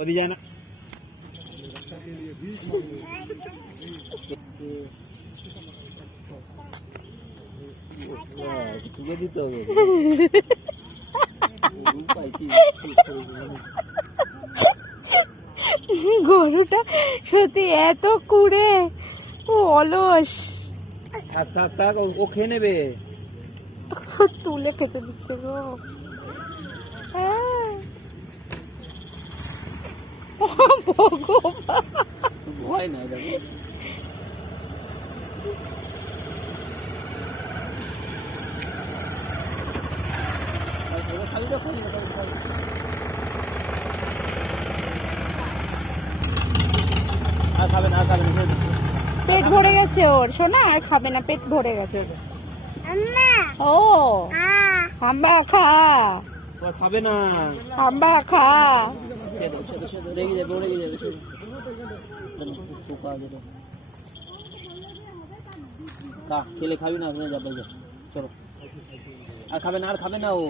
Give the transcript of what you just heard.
ওদি যায় না। তুলে দিতে হবে। গরুটা সত্যি এত কুড়ে, ও অলস। থাক থাক থাক, ও খেয়ে নেবে। তুলে খেতে দিচ্ছে গো। ভয় নাই দেখো। আর খাবে না, আর খাবে না। পেট ভরে গেছে ওর, শোনা আর খাবে না, পেট ভরে গেছে। ও হাম্বা খা, খাবে না, হাম্বা খা। রেগে যাবে, রেগে যাবে। খেলে খাবি না, যাবে। চলো, আর খাবে না, আর খাবে না ও।